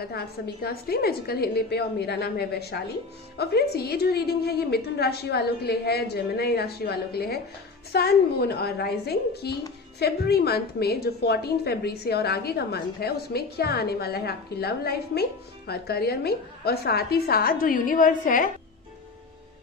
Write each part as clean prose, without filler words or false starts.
स्वागत है आप सभी का स्टे मैजिकल हिंदी पे और मेरा नाम है वैशाली। और फ्रेंड्स, ये जो रीडिंग है ये मिथुन राशि वालों के लिए है, जेमिनी राशि वालों के लिए है। सन, मून और राइजिंग की फरवरी मंथ में जो 14 फरवरी से और आगे का मंथ है उसमें क्या आने वाला है आपकी लव लाइफ में और करियर में, और साथ ही साथ जो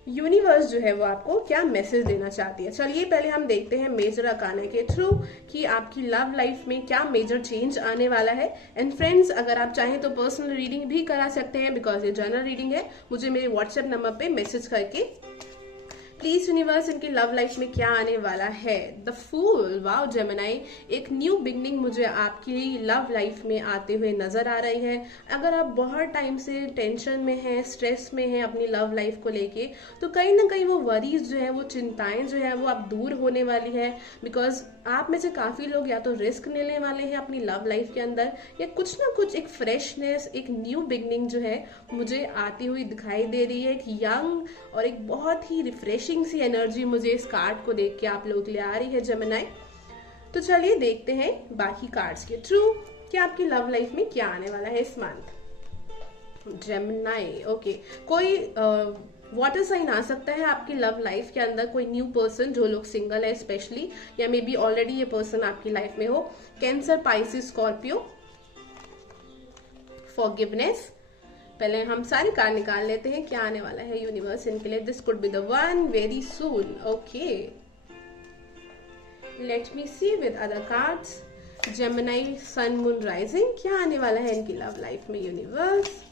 यूनिवर्स जो है वो आपको क्या मैसेज देना चाहती है। चलिए पहले हम देखते हैं मेजर अरकाना के थ्रू कि आपकी लव लाइफ में क्या मेजर चेंज आने वाला है। एंड फ्रेंड्स, अगर आप चाहें तो पर्सनल रीडिंग भी करा सकते हैं, बिकॉज ये जनरल रीडिंग है। मुझे मेरे व्हाट्सएप नंबर पे मैसेज करके प्लीज यूनिवर्स इनकी लव लाइफ में क्या आने वाला है। द फूल, वाओ जेमिनी, एक न्यू बिगनिंग मुझे आपकी लव लाइफ में आते हुए नजर आ रही है। अगर आप बहुत टाइम से टेंशन में हैं, स्ट्रेस में हैं अपनी लव लाइफ को लेके, तो कहीं ना कहीं वो वरीज जो है, वो चिंताएं जो है वो आप दूर होने वाली है। बिकॉज आप में से काफी लोग या तो रिस्क लेने वाले हैं अपनी लव लाइफ के अंदर, या कुछ ना कुछ एक फ्रेशनेस, एक न्यू बिगनिंग जो है मुझे आती हुई दिखाई दे रही है। एक यंग और एक बहुत ही रिफ्रेशिंग सी एनर्जी मुझे इस कार्ड को देख के आप लोगों के लिए आ रही है जेमिनी। तो चलिए देखते हैं बाकी कार्ड्स के थ्रू कि आपकी लव लाइफ में क्या आने वाला है इस मंथ। जेमिनी, ओके, कोई वाटर साइन आ सकता है आपकी लव लाइफ के अंदर, कोई न्यू पर्सन, जो लोग सिंगल है स्पेशली, या मे बी ऑलरेडी ये पर्सन आपकी लाइफ में हो। Cancer, Pisces, Scorpio. फॉरगिवनेस। पहले हम सारे कार्ड निकाल लेते हैं क्या आने वाला है यूनिवर्स इनके लिए। This could be the one very soon. Okay, let me see with other cards. Gemini, sun, moon, rising, क्या आने वाला है इनकी लव लाइफ में यूनिवर्स।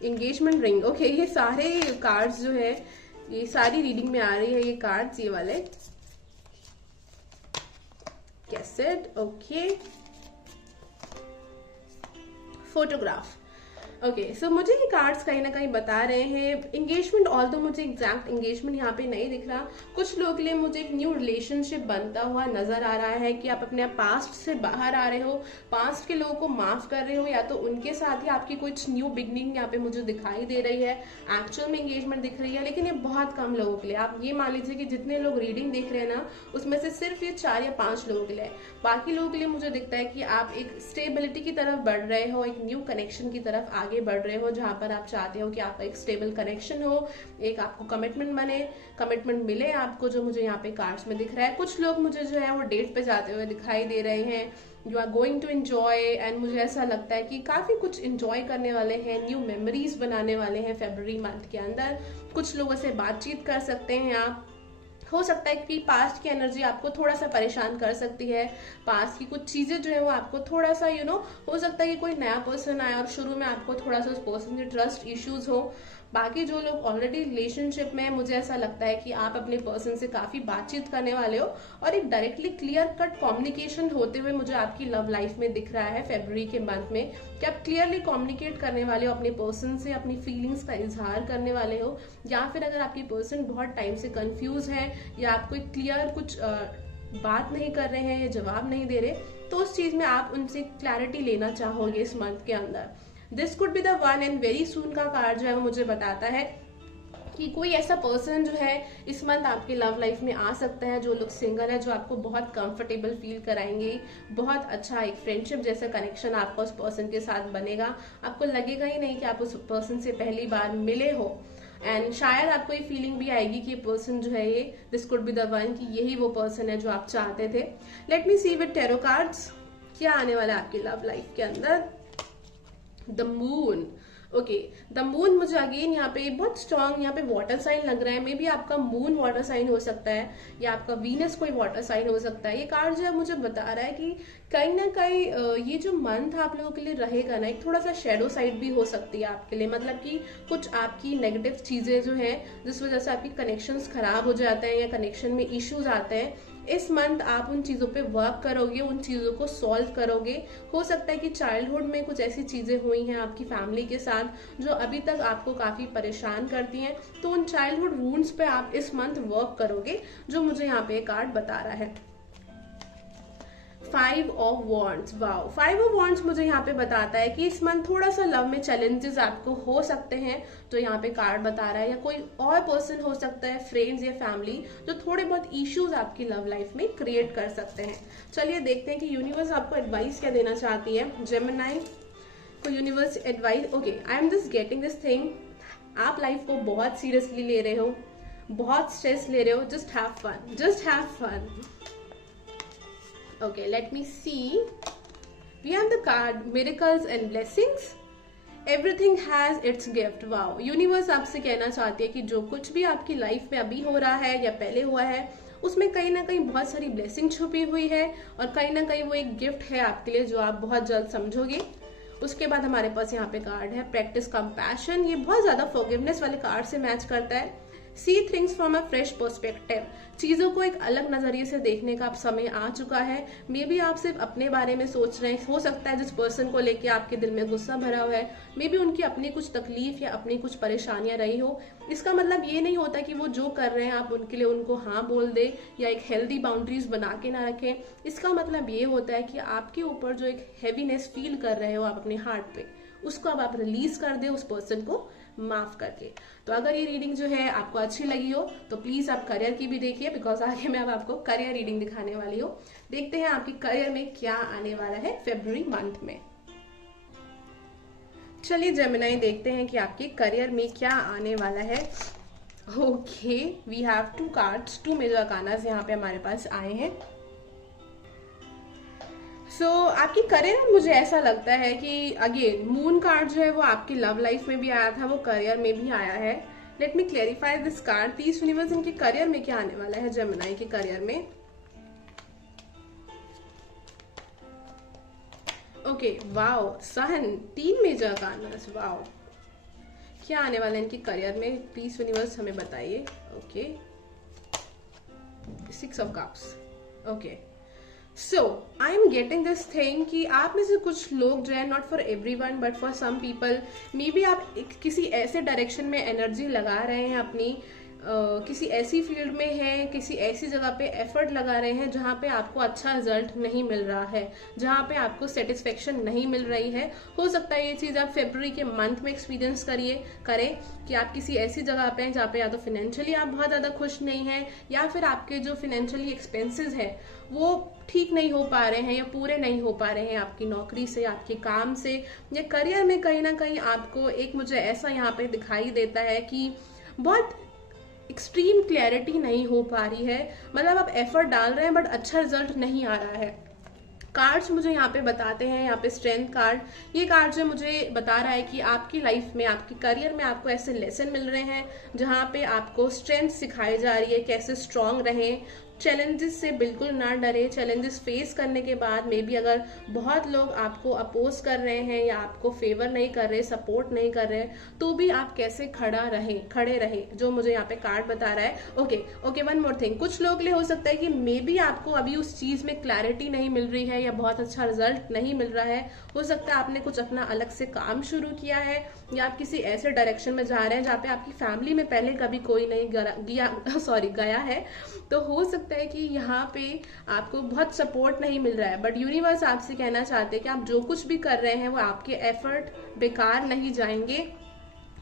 Engagement ring. ओके, ये सारे कार्ड्स जो है ये सारी रीडिंग में आ रही है ये कार्ड्स, ये वाले। Cassette, okay. फोटोग्राफ। ओके, सो मुझे ये कार्ड्स कहीं ना कहीं बता रहे हैं एंगेजमेंट, ऑल तो मुझे एग्जैक्ट एंगेजमेंट यहाँ पे नहीं दिख रहा। कुछ लोगों के लिए मुझे एक न्यू रिलेशनशिप बनता हुआ नजर आ रहा है कि आप अपने पास्ट से बाहर आ रहे हो, पास्ट के लोगों को माफ कर रहे हो, या तो उनके साथ ही आपकी कुछ न्यू बिगनिंग यहाँ पे मुझे दिखाई दे रही है। एक्चुअल में एंगेजमेंट दिख रही है, लेकिन ये बहुत कम लोगों के लिए। आप ये मान लीजिए कि जितने लोग रीडिंग देख रहे हैं ना, उसमें से सिर्फ ये 4 या 5 लोगों के लिए। बाकी लोगों के लिए मुझे दिखता है कि आप एक स्टेबिलिटी की तरफ बढ़ रहे हो, एक न्यू कनेक्शन की तरफ आगे बढ़ रहे हो, जहां पर आप चाहते हो कि आपका एक स्टेबल कनेक्शन हो, एक आपको कमिटमेंट बने, कमिटमेंट मिले आपको, जो मुझे यहाँ पे कार्ड्स में दिख रहा है। कुछ लोग मुझे जो है वो डेट पे जाते हुए दिखाई दे रहे हैं। You are going to enjoy, and मुझे ऐसा लगता है कि काफी कुछ एंजॉय करने वाले हैं, न्यू मेमोरीज बनाने वाले हैं फरवरी मंथ के अंदर। कुछ लोगों से बातचीत कर सकते हैं आप। हो सकता है कि पास्ट की एनर्जी आपको थोड़ा सा परेशान कर सकती है, पास्ट की कुछ चीजें जो है वो आपको थोड़ा सा हो सकता है कि कोई नया पर्सन आया और शुरू में आपको थोड़ा सा उस पर्सन के ट्रस्ट इश्यूज हो। बाकी जो लोग ऑलरेडी रिलेशनशिप में है, मुझे ऐसा लगता है कि आप अपने पर्सन से काफी बातचीत करने वाले हो, और एक डायरेक्टली क्लियर कट कम्युनिकेशन होते हुए मुझे आपकी लव लाइफ में दिख रहा है फरवरी के मंथ में, कि आप क्लियरली कम्युनिकेट करने वाले हो अपने पर्सन से, अपनी फीलिंग्स का इजहार करने वाले हो। या फिर अगर आपकी पर्सन बहुत टाइम से कंफ्यूज है, या आप कोई क्लियर कुछ बात नहीं कर रहे हैं या जवाब नहीं दे रहे, तो उस चीज में आप उनसे क्लैरिटी लेना चाहोगे इस मंथ के अंदर। This could be the one, and very soon का कार्ड जो है वो मुझे बताता है कि कोई ऐसा पर्सन जो है इस मंथ आपकी लव लाइफ में आ सकता है, जो लोग सिंगल है, जो आपको बहुत कंफर्टेबल फील कराएंगे। बहुत अच्छा एक फ्रेंडशिप जैसा कनेक्शन आपका उस पर्सन के साथ बनेगा। आपको लगेगा ही नहीं कि आप उस पर्सन से पहली बार मिले हो, एंड शायद आपको ये फीलिंग भी आएगी कि पर्सन जो है ये, this could be the one, कि यही वो पर्सन है जो आप चाहते थे। Let me see with tarot cards क्या आने वाला है आपकी लव लाइफ के अंदर। The moon. Okay, the moon मुझे अगेन यहाँ पे बहुत स्ट्रांग यहाँ पे वाटर साइन लग रहा है। मे बी आपका मून वाटर साइन हो सकता है, या आपका वीनस कोई वाटर साइन हो सकता है। ये कार्ड जो है मुझे बता रहा है कि कहीं ना कहीं ये जो मंथ आप लोगों के लिए रहेगा ना, एक थोड़ा सा शेडो साइड भी हो सकती है आपके लिए। मतलब कि कुछ आपकी नेगेटिव चीजें जो है, जिस वजह से आपकी कनेक्शंस खराब हो जाते हैं या कनेक्शन में इश्यूज आते हैं, इस मंथ आप उन चीजों पे वर्क करोगे, उन चीजों को सॉल्व करोगे। हो सकता है कि चाइल्डहुड में कुछ ऐसी चीजें हुई हैं आपकी फैमिली के साथ जो अभी तक आपको काफी परेशान करती हैं, तो उन चाइल्डहुड वुंड्स पे आप इस मंथ वर्क करोगे, जो मुझे यहाँ पे कार्ड बता रहा है। 5 of wands, wow, 5 of wands मुझे यहाँ पे बताता है कि इस मंथ थोड़ा सा लव में चैलेंजेस आपको हो सकते हैं, तो यहाँ पे कार्ड बता रहा है। या कोई और पर्सन हो सकता है, फ्रेंड्स या फैमिली, जो थोड़े बहुत इश्यूज आपकी लव लाइफ में क्रिएट कर सकते हैं। चलिए देखते हैं कि यूनिवर्स आपको एडवाइस क्या देना चाहती है। जेमिनी, कोई universe advice, okay I am just getting this thing, आप लाइफ को बहुत सीरियसली ले रहे हो, बहुत स्ट्रेस ले रहे हो, just have fun, just have fun. Okay let me see, we have the card miracles and blessings, everything has its gift. Wow, universe आपसे कहना चाहती है कि जो कुछ भी आपकी लाइफ में अभी हो रहा है या पहले हुआ है उसमें कहीं ना कहीं बहुत सारी ब्लेसिंग छुपी हुई है और कहीं ना कहीं वो एक गिफ्ट है आपके लिए जो आप बहुत जल्द समझोगे। उसके बाद हमारे पास यहाँ पे कार्ड है प्रैक्टिस कंपैशन, ये बहुत ज्यादा फॉरगिवनेस वाले कार्ड से मैच करता है। See things from a fresh perspective, चीजों को एक अलग नजरिए से देखने का अब समय आ चुका है। मे बी आप सिर्फ अपने बारे में सोच रहे हैं, हो सकता है जिस पर्सन को लेके आपके दिल में गुस्सा भरा हुआ है मे बी उनकी अपनी कुछ तकलीफ या अपनी कुछ परेशानियां रही हो। इसका मतलब ये नहीं होता कि वो जो कर रहे हैं आप उनके लिए उनको हाँ बोल दे या एक हेल्दी बाउंड्रीज बना के ना रखें। इसका मतलब ये होता है कि आपके ऊपर जो एक हैवीनेस फील कर रहे हो आप अपने हार्ट पे, उसको अब आप रिलीज कर दे उस पर्सन को माफ करके। तो अगर ये रीडिंग जो है आपको अच्छी लगी हो तो प्लीज आप करियर की भी देखिए, बिकॉज आगे मैं अब आपको करियर रीडिंग दिखाने वाली हूँ। देखते हैं आपकी करियर में क्या आने वाला है फेब्रुअरी मंथ में। चलिए जेमिनी देखते हैं कि आपके करियर में क्या आने वाला है। Okay we have 2 cards, 2 major arcanas यहाँ पे हमारे पास आए हैं। सो आपकी करियर में मुझे ऐसा लगता है कि अगेन मून कार्ड जो है वो आपकी लव लाइफ में भी आया था, वो करियर में भी आया है। Let me clarify this card, please universe इनके करियर में क्या आने वाला है जेमिनी के करियर में। ओके वाओ, सन, 3 मेजर आर्कानास, वाओ क्या आने वाला है इनके करियर में, प्लीज यूनिवर्स हमें बताइए। Okay 6 of cups, okay so I am getting this thing कि आप में से कुछ लोग जो है, not for everyone but for some people, maybe आप किसी ऐसे डायरेक्शन में एनर्जी लगा रहे हैं अपनी, किसी ऐसी फील्ड में है, किसी ऐसी जगह पे एफर्ट लगा रहे हैं जहाँ पे आपको अच्छा रिजल्ट नहीं मिल रहा है, जहाँ पे आपको सेटिस्फेक्शन नहीं मिल रही है। हो सकता है ये चीज आप फरवरी के मंथ में एक्सपीरियंस करें कि आप किसी ऐसी जगह पे हैं जहाँ पे या तो फाइनेंशियली आप बहुत ज्यादा खुश नहीं है या फिर आपके जो फाइनेंशियली एक्सपेंसेस है वो ठीक नहीं हो पा रहे हैं या पूरे नहीं हो पा रहे हैं आपकी नौकरी से, आपके काम से, या करियर में कहीं ना कहीं आपको एक मुझे ऐसा यहाँ पे दिखाई देता है कि बहुत एक्सट्रीम क्लैरिटी नहीं हो पा रही है। मतलब आप एफर्ट डाल रहे हैं बट अच्छा रिजल्ट नहीं आ रहा है। कार्ड्स मुझे यहाँ पे बताते हैं, यहाँ पे स्ट्रेंथ कार्ड, ये कार्ड जो मुझे बता रहा है कि आपकी लाइफ में, आपके करियर में आपको ऐसे लेसन मिल रहे हैं जहाँ पे आपको स्ट्रेंथ सिखाई जा रही है, कैसे स्ट्रांग रहें, चैलेंजेस से बिल्कुल ना डरे। चैलेंजेस फेस करने के बाद मे बी अगर बहुत लोग आपको अपोज कर रहे हैं या आपको फेवर नहीं कर रहे, सपोर्ट नहीं कर रहे, तो भी आप कैसे खड़े रहे, जो मुझे यहाँ पे कार्ड बता रहा है। ओके वन मोर थिंग, कुछ लोग के लिए हो सकता है कि मे बी आपको अभी उस चीज में क्लैरिटी नहीं मिल रही है या बहुत अच्छा रिजल्ट नहीं मिल रहा है। हो सकता है आपने कुछ अपना अलग से काम शुरू किया है या आप किसी ऐसे डायरेक्शन में जा रहे हैं जहाँ पे आपकी फैमिली में पहले कभी कोई नहीं गया है। तो हो सकता है कि यहाँ पे आपको बहुत सपोर्ट नहीं मिल रहा है, बट यूनिवर्स आपसे कहना चाहते हैं कि आप जो कुछ भी कर रहे हैं वो आपके एफर्ट बेकार नहीं जाएंगे।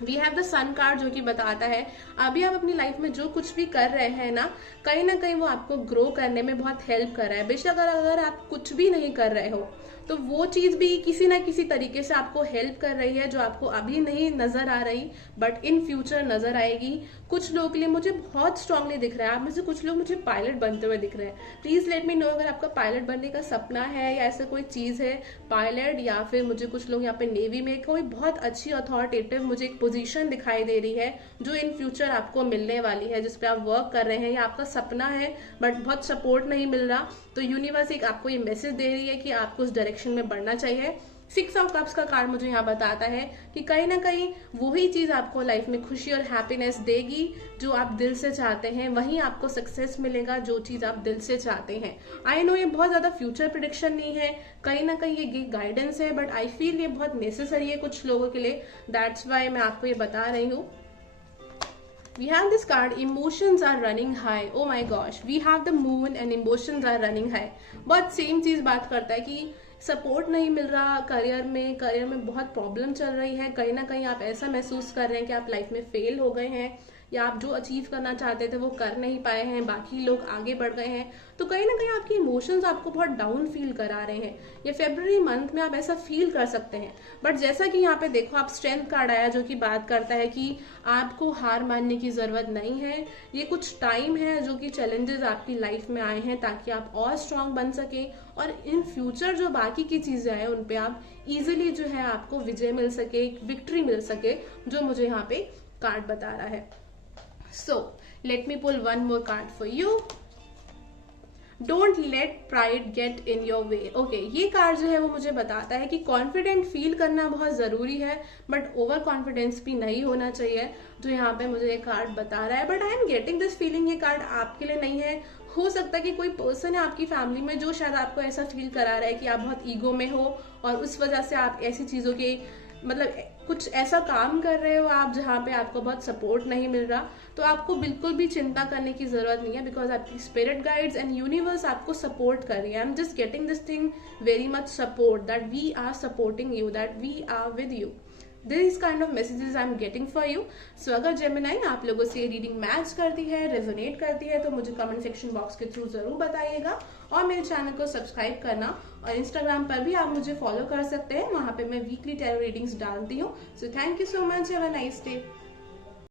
We have the sun card जो कि बताता है अभी आप अपनी लाइफ में जो कुछ भी कर रहे हैं ना कहीं वो आपको ग्रो करने में बहुत हेल्प कर रहा है। बेशक अगर आप कुछ भी नहीं कर रहे हो तो वो चीज भी किसी ना किसी तरीके से आपको हेल्प कर रही है, जो आपको अभी नहीं नजर आ रही बट इन फ्यूचर नजर आएगी। कुछ लोगों के लिए मुझे बहुत स्ट्रांगली दिख रहा है, आप में से कुछ लोग मुझे पायलट बनते हुए दिख रहे हैं। प्लीज लेट मी नो अगर आपका पायलट बनने का सपना है या ऐसा कोई चीज है, पायलट, या फिर मुझे कुछ लोग यहाँ पे नेवी में कोई बहुत अच्छी अथॉरिटेटिव मुझे एक पोजीशन दिखाई दे रही है जो इन फ्यूचर आपको मिलने वाली है, जिसपे आप वर्क कर रहे हैं या आपका सपना है बट बहुत सपोर्ट नहीं मिल रहा, तो यूनिवर्स एक आपको ये मैसेज दे रही है कि आपको उस डायरेक्शन में बढ़ना चाहिए। 6 ऑफ कप्स का कार्ड मुझे यहाँ बताता है कि कहीं ना कहीं वही चीज आपको लाइफ में खुशी और हैप्पीनेस देगी जो आप दिल से चाहते हैं, वहीं आपको सक्सेस मिलेगा जो चीज आप दिल से चाहते हैं। आई नो ये बहुत ज्यादा फ्यूचर प्रेडिक्शन नहीं है, कहीं ना कहीं ये गाइडेंस है, बट आई फील ये बहुत नेसेसरी है कुछ लोगों के लिए, दैट्स वाई मैं आपको ये बता रही हूँ। We have this card, emotions are running high. Oh my gosh, we have the moon and emotions are running high. बहुत सेम चीज बात करता है कि सपोर्ट नहीं मिल रहा करियर में बहुत प्रॉब्लम चल रही है, कहीं ना कहीं आप ऐसा महसूस कर रहे हैं कि आप लाइफ में फेल हो गए हैं या आप जो अचीव करना चाहते थे वो कर नहीं पाए हैं, बाकी लोग आगे बढ़ गए हैं, तो कहीं ना कहीं आपके इमोशंस आपको बहुत डाउन फील करा रहे हैं। ये फेब्रुअरी मंथ में आप ऐसा फील कर सकते हैं। बट जैसा कि यहाँ पे देखो, आप स्ट्रेंथ कार्ड आया जो कि बात करता है कि आपको हार मानने की जरूरत नहीं है। ये कुछ टाइम है जो कि चैलेंजेस आपकी लाइफ में आए हैं ताकि आप और स्ट्रांग बन सके, और इन फ्यूचर जो बाकी की चीजें आए उन पे आप इजीली जो है आपको विजय मिल सके, विक्ट्री मिल सके, जो मुझे यहाँ पे कार्ड बता रहा है। So let me pull one more card for you. Don't let pride get in your way. Okay, ये कार्ड जो है वो मुझे बताता है कि कॉन्फिडेंट फील करना बहुत जरूरी है, बट ओवर कॉन्फिडेंस भी नहीं होना चाहिए, जो यहाँ पे मुझे ये कार्ड बता रहा है। But I am getting this feeling ये कार्ड आपके लिए नहीं है। हो सकता है कि कोई पर्सन है आपकी फैमिली में जो शायद आपको ऐसा फील करा रहा है कि आप बहुत ईगो में हो, और उस वजह से आप ऐसी चीजों के मतलब कुछ ऐसा काम कर रहे हो आप जहाँ पे आपको बहुत सपोर्ट नहीं मिल रहा। तो आपको बिल्कुल भी चिंता करने की जरूरत नहीं है, बिकॉज आपकी स्पिरिट गाइड्स एंड यूनिवर्स आपको सपोर्ट कर रही है। I am just getting this thing very much support, that we are supporting you, that we are with you. This kind of messages I am getting for you. So अगर Gemini आप लोगों से reading match करती है, resonate करती है, तो मुझे कमेंट सेक्शन बॉक्स के थ्रू जरूर बताइएगा, और मेरे चैनल को सब्सक्राइब करना, और इंस्टाग्राम पर भी आप मुझे फॉलो कर सकते हैं, वहां पे मैं वीकली टैरो रीडिंग्स डालती हूँ। So thank you so much, have a nice day.